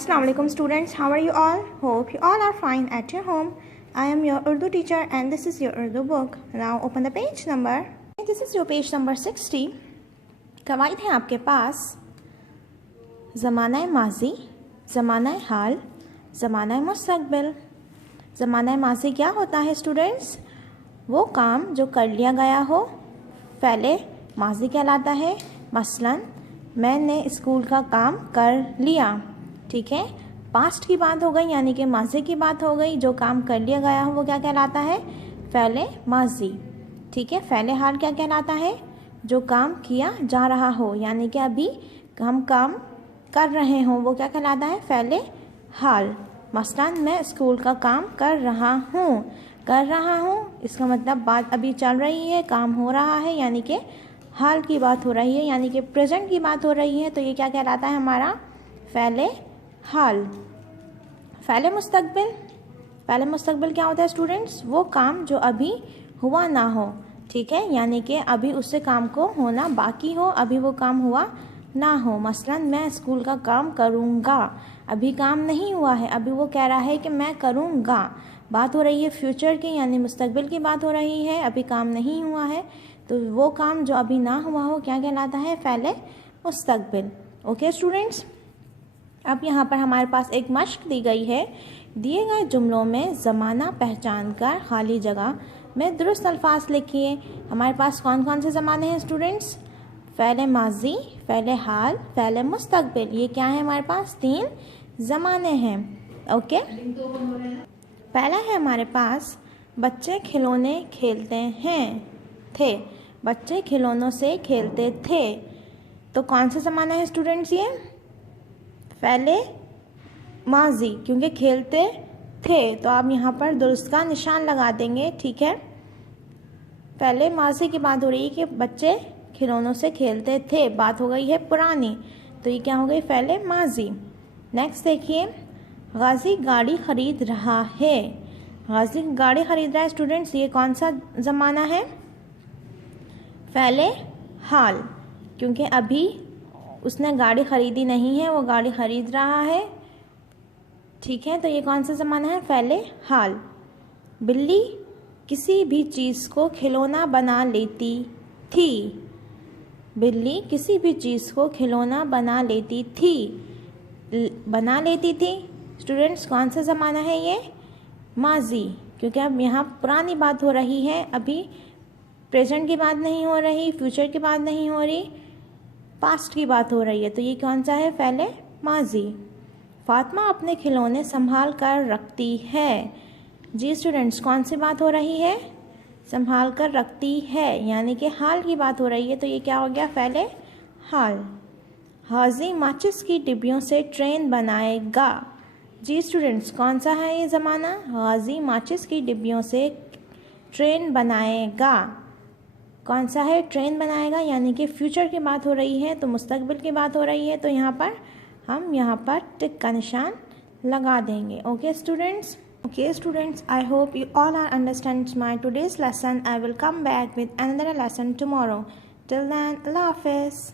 Assalamu alaikum students, how are you all? Hope you all are fine at your home. I am your Urdu teacher and this is your Urdu book. Now open the page number. This is your page number 60. कवायद है आपके पास ज़माना माजी, ज़माना हाल, ज़माना मुस्तक़बिल। ज़माना माजी क्या होता है स्टूडेंट्स? वो काम जो कर लिया गया हो, पहले माजी कहलाता है। मसलन मैंने स्कूल का काम कर लिया, ठीक है। पास्ट की बात हो गई यानी कि माजी की बात हो गई। जो काम कर लिया गया हो वो क्या कहलाता है? फ़ेले माजी, ठीक है। फ़ेले हाल क्या कहलाता है? जो काम किया जा रहा हो यानी कि अभी हम काम कर रहे हों वो क्या कहलाता है? फ़ेले हाल। मसलन मैं स्कूल का काम कर रहा हूँ, इसका मतलब बात अभी चल रही है, काम हो रहा है यानी कि हाल की बात हो रही है, यानी कि प्रेजेंट की बात हो रही है। तो ये क्या कहलाता है हमारा? फ़ेले हाल। फ़ेले मुस्तक़बिल, फ़ेले मुस्तक़बिल क्या होता है स्टूडेंट्स? वो काम जो अभी हुआ ना हो, ठीक है, यानी कि अभी उससे काम को होना बाकी हो, अभी वो काम हुआ ना हो। मसलन मैं स्कूल का काम करूँगा, अभी काम नहीं हुआ है, अभी वो कह रहा है कि मैं करूँगा। बात हो रही है फ्यूचर की यानी मुस्तक़बिल की बात हो रही है, अभी काम नहीं हुआ है। तो वो काम जो अभी ना हुआ हो क्या कहलाता है? फ़ेले मुस्तक़बिल। ओके स्टूडेंट्स, अब यहाँ पर हमारे पास एक मश्क दी गई है। दिए गए जुमलों में ज़माना पहचान कर खाली जगह में दुरुस्त अल्फाज लिखिए। हमारे पास कौन कौन से ज़माने हैं स्टूडेंट्स? फ़ेले माजी, फ़ेले हाल, फ़ेले मुस्तक़बिल। ये क्या है हमारे पास? 3 ज़माने हैं। ओके, पहला है हमारे पास बच्चे खिलौने खेलते हैं थे, बच्चे खिलौनों से खेलते थे। तो कौन सा ज़माना है स्टूडेंट्स? ये फ़ेले माजी, क्योंकि खेलते थे तो आप यहाँ पर दुरुस्त का निशान लगा देंगे, ठीक है। फ़ेले माजी की बात हो रही है कि बच्चे खिलौनों से खेलते थे, बात हो गई है पुरानी, तो ये क्या हो गई? फ़ेले माजी। नेक्स्ट देखिए, गाजी गाड़ी ख़रीद रहा है, गाजी गाड़ी ख़रीद रहा है स्टूडेंट्स, ये कौन सा ज़माना है? फ़ेले हाल, क्योंकि अभी उसने गाड़ी ख़रीदी नहीं है, वो गाड़ी ख़रीद रहा है, ठीक है। तो ये कौन सा ज़माना है? फ़ेले हाल। बिल्ली किसी भी चीज़ को खिलौना बना लेती थी, बिल्ली किसी भी चीज़ को खिलौना बना लेती थी, बना लेती थी स्टूडेंट्स कौन सा ज़माना है? ये माजी, क्योंकि अब यहाँ पुरानी बात हो रही है, अभी प्रेजेंट की बात नहीं हो रही, फ्यूचर की बात नहीं हो रही, पास्ट की बात हो रही है। तो ये कौन सा है? फ़ेले माजी। फातिमा अपने खिलौने संभाल कर रखती है। जी स्टूडेंट्स, कौन सी बात हो रही है? संभाल कर रखती है, यानी कि हाल की बात हो रही है। तो ये क्या हो गया? फ़ेले हाल। हाजी माचिस की डिब्बियों से ट्रेन बनाएगा। जी स्टूडेंट्स, कौन सा है ये ज़माना? हाजी माचिस की डिब्बियों से ट्रेन बनाएगा। कौन सा है? ट्रेन बनाएगा, यानी कि फ्यूचर की बात हो रही है, तो मुस्तक़बिल की बात हो रही है। तो यहाँ पर हम टिक का निशान लगा देंगे। Okay students, I hope you all are understand my today's lesson. I will come back with another lesson tomorrow. Till then, Allah Hafiz.